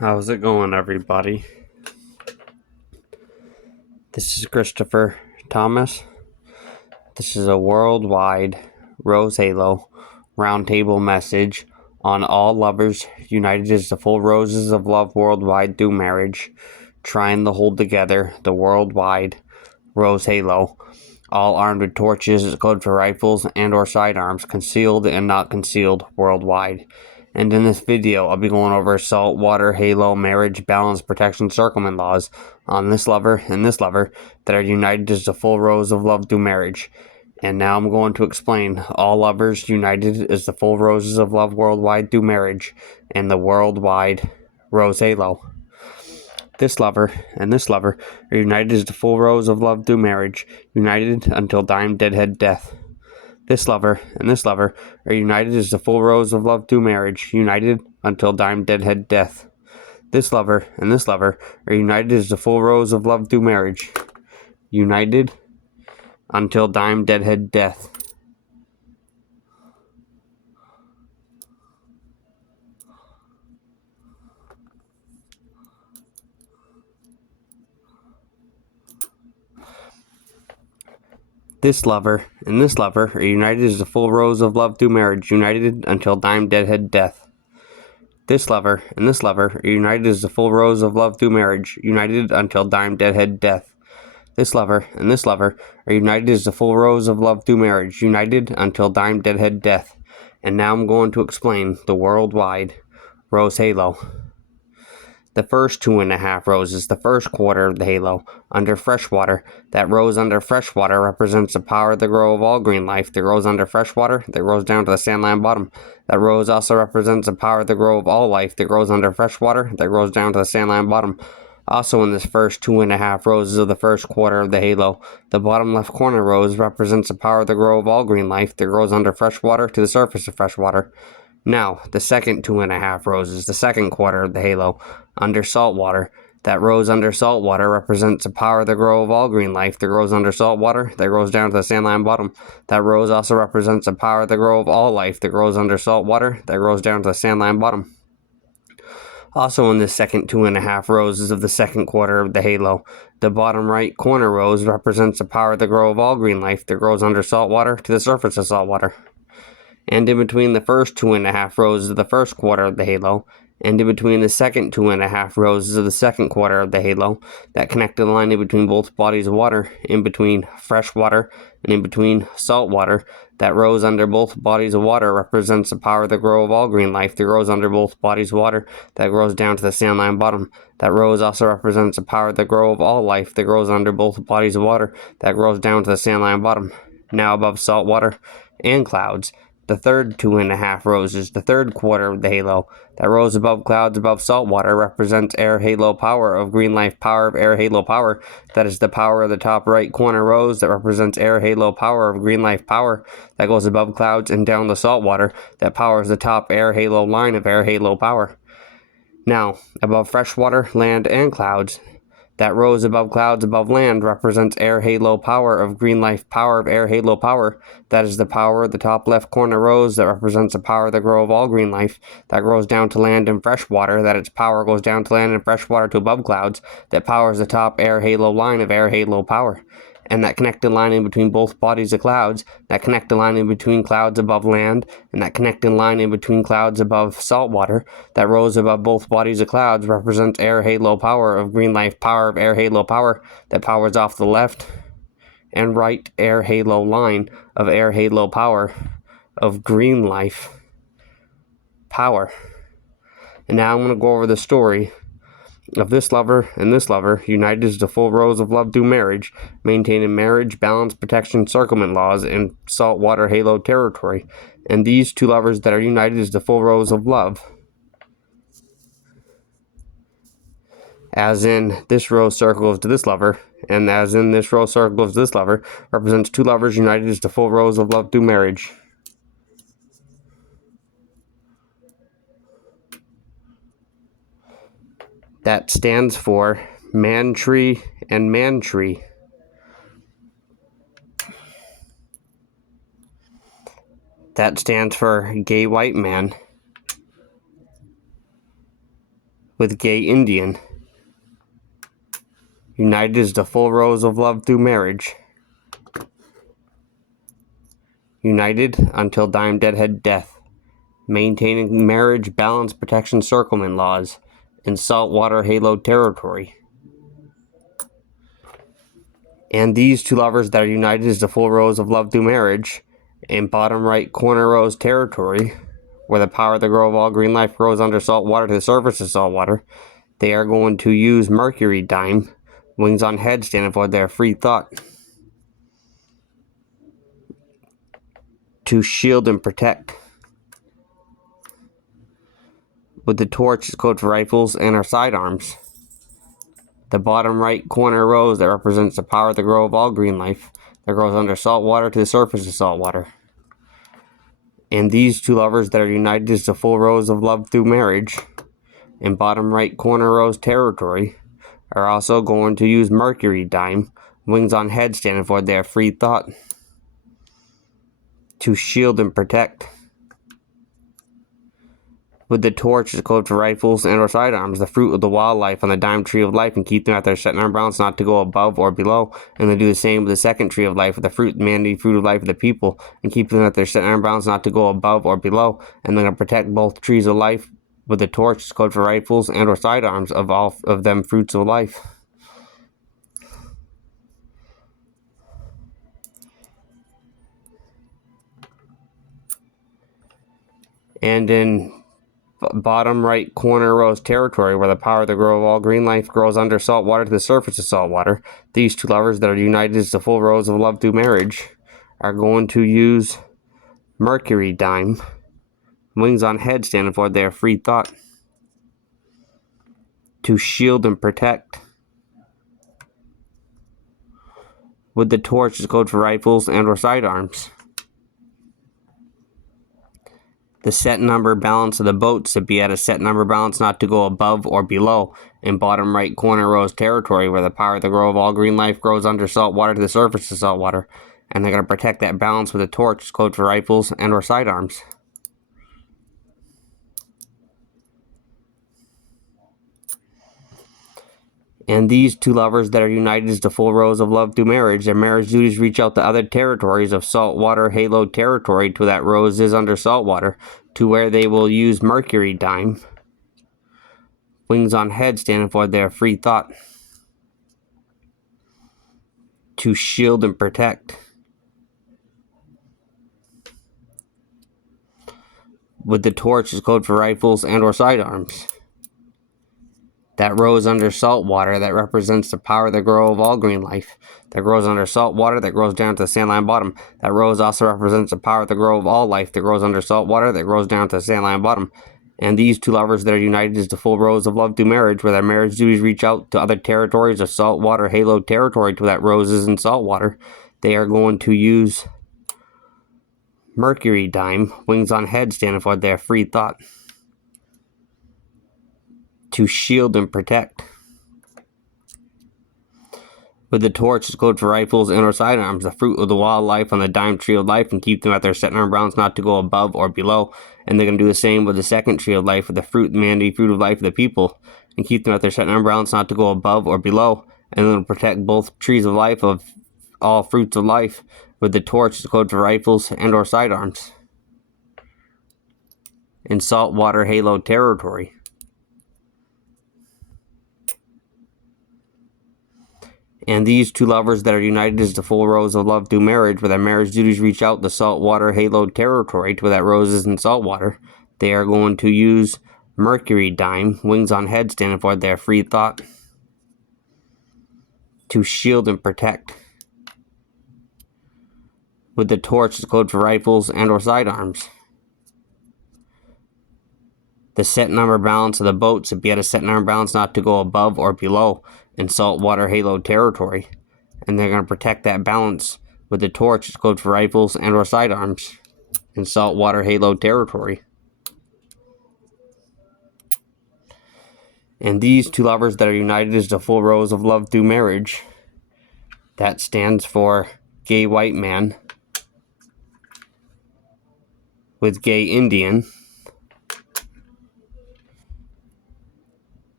How's it going, everybody? This is Christopher Thomas. This is a worldwide Rose Halo roundtable message on all lovers united as the full roses of love worldwide through marriage, trying to hold together the worldwide Rose Halo, all armed with torches, code for rifles and or sidearms, concealed and not concealed worldwide. And in this video, I'll be going over saltwater, halo, marriage, balance, protection, circlement laws on this lover and this lover that are united as the full rose of love through marriage. And now I'm going to explain all lovers united as the full roses of love worldwide through marriage and the worldwide rose halo. This lover and this lover are united as the full rose of love through marriage, united until dying deadhead death. This lover and this lover are united as the full rose of love through marriage, united until dying deadhead death. This lover and this lover are united as the full rose of love through marriage, united until dying deadhead death. This lover and this lover are united as the full rose of love through marriage, united until dying deadhead death. This lover and this lover are united as the full rose of love through marriage, united until dying deadhead death. This lover and this lover are united as the full rose of love through marriage, united until dying deadhead death. And now I'm going to explain the worldwide rose halo. The first 2.5 roses, the first quarter of the halo, under freshwater. That rose under freshwater represents the power that grow of all green life. The rose under freshwater, that grows down to the sandline bottom. That rose also represents the power that grow of all life that grows under freshwater, that grows down to the sandline bottom. Also in this first 2.5 roses of the first quarter of the halo, the bottom left corner rose represents the power that grow of all green life that grows under freshwater to the surface of freshwater. Now, the second 2.5 roses, the second quarter of the halo, under saltwater. That rose under saltwater represents the power that grow of all green life that grows under saltwater, that grows down to the sandline bottom. That rose also represents the power that grow of all life that grows under saltwater, that grows down to the sandline bottom. Also in the second 2.5 roses of the second quarter of the halo, the bottom right corner rose represents the power that grow of all green life that grows under saltwater to the surface of saltwater. And in between the first 2.5 roses of the first quarter of the halo, and in between the second 2.5 roses of the second quarter of the halo, that connect the line in between both bodies of water, in between fresh water and in between salt water, that rose under both bodies of water represents the power that grow of all green life that grows under both bodies of water, that grows down to the sandline bottom. That rose also represents the power that grow of all life that grows under both bodies of water, that grows down to the sandline bottom. Now above salt water and clouds, the third 2.5 roses, the third quarter of the halo, that rose above clouds above salt water represents air halo power of green life power of air halo power. That is the power of the top right corner rose that represents air halo power of green life power that goes above clouds and down the salt water that powers the top air halo line of air halo power. Now, above freshwater, land, and clouds, that rose above clouds above land represents air halo power of green life power of air halo power. That is the power of the top left corner rose that represents the power that grow of all green life that grows down to land and fresh water, that its power goes down to land and fresh water to above clouds, that powers the top air halo line of air halo power. And that connected line in between both bodies of clouds, that connected line in between clouds above land, and that connected line in between clouds above salt water, that rose above both bodies of clouds represents air halo power of green life power of air halo power that powers off the left and right air halo line of air halo power of green life power. And now I'm going to go over the story of this lover and this lover, united as the full rose of love through marriage, maintaining marriage, balance, protection, circlement laws in saltwater halo territory. And these two lovers that are united as the full rose of love, as in this rose circles to this lover, and as in this rose circles to this lover, represents two lovers united as the full rose of love through marriage. That stands for man tree and man tree. That stands for gay white man with gay Indian. United is the full rose of love through marriage. United until dime deadhead death. Maintaining marriage balance protection circlement laws in saltwater halo territory. And these two lovers that are united is the full rose of love through marriage in bottom right corner rose territory, where the power of the grow of all green life grows under salt water to the surface of salt water. They are going to use Mercury dime, wings on head, standing for their free thought, to shield and protect. With the torch is code for rifles and our sidearms. The bottom right corner rose that represents the power of the grow of all green life that grows under salt water to the surface of salt water. And these two lovers that are united is the full rose of love through marriage in bottom right corner rose territory are also going to use Mercury dime, wings on head, standing for their free thought, to shield and protect. With the torch is code for rifles and or sidearms, the fruit of the wildlife on the dime tree of life, and keep them at their set number balance not to go above or below. And they do the same with the second tree of life, with the fruit, manly fruit of life of the people, and keep them at their set number balance not to go above or below. And they're going to protect both trees of life with the torch is code for rifles and or sidearms of all of them fruits of life. And in bottom right corner rose territory, where the power of the grow of all green life grows under salt water to the surface of salt water, these two lovers that are united as the full rose of love through marriage are going to use Mercury dime, wings on head, standing for their free thought, to shield and protect. With the torch is code for rifles and or sidearms. The set number balance of the boats to be at a set number balance not to go above or below in bottom right corner rose territory, where the power of the grow of all green life grows under salt water to the surface of salt water. And they're going to protect that balance with a torch, code for rifles and or sidearms. And these two lovers that are united as the full rose of love through marriage, their marriage duties reach out to other territories of saltwater halo territory to that rose is under salt water, to where they will use Mercury dime, wings on head, standing for their free thought, to shield and protect. With the torch is code for rifles and or sidearms. That rose under salt water that represents the power of the grow of all green life that grows under salt water that grows down to the sandline bottom. That rose also represents the power of the grow of all life that grows under salt water that grows down to the sandline bottom. And these two lovers that are united is the full rose of love through marriage, where their marriage duties reach out to other territories of saltwater halo territory to that rose is in salt water. They are going to use Mercury dime, wings on head, standing for their free thought, to shield and protect. With the torch is code for rifles and or sidearms, the fruit of the wildlife on the dime tree of life, and keep them at their set number balance not to go above or below. And they're going to do the same with the second tree of life, with the fruit, manly fruit of life of the people, and keep them at their set number balance not to go above or below. And then protect both trees of life of all fruits of life with the torch is code for rifles and or sidearms in saltwater halo territory. And these two lovers that are united as the full rose of love through marriage, where their marriage duties reach out the saltwater halo territory to where that rose is in saltwater. They are going to use Mercury dime, wings on head, standing for their free thought, to shield and protect. With the torch is code for rifles and or sidearms. The set number balance of the boats to be at a set number balance not to go above or below in saltwater halo territory. And they're going to protect that balance with the torch is code for rifles and or sidearms in saltwater halo territory. And these two lovers that are united is the full rose of love through marriage. That stands for gay white man with gay Indian.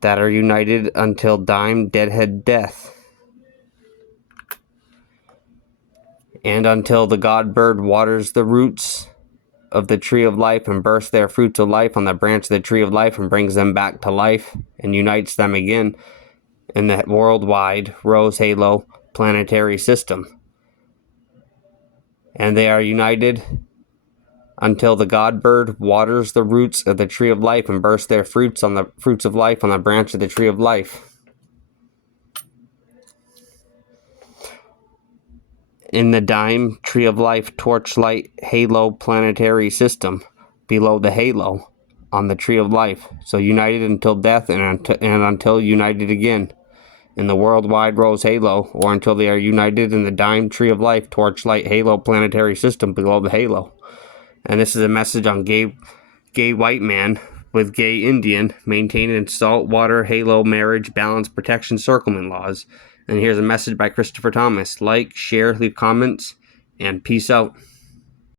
that are united until dime deadhead death, and until the god bird waters the roots of the tree of life and bursts their fruits of life on the branch of the tree of life and brings them back to life and unites them again in the worldwide rose halo planetary system. And they are united until the god bird waters the roots of the tree of life and bursts their fruits of life on the branch of the tree of life. In the dime tree of life torchlight halo planetary system, below the halo on the tree of life, so united until death and until united again in the worldwide rose halo, or until they are united in the dime tree of life torchlight halo planetary system below the halo. And this is a message on gay white man with gay Indian maintaining saltwater halo marriage balance protection circlement laws. And here's a message by Christopher Thomas. Like, share, leave comments, and peace out.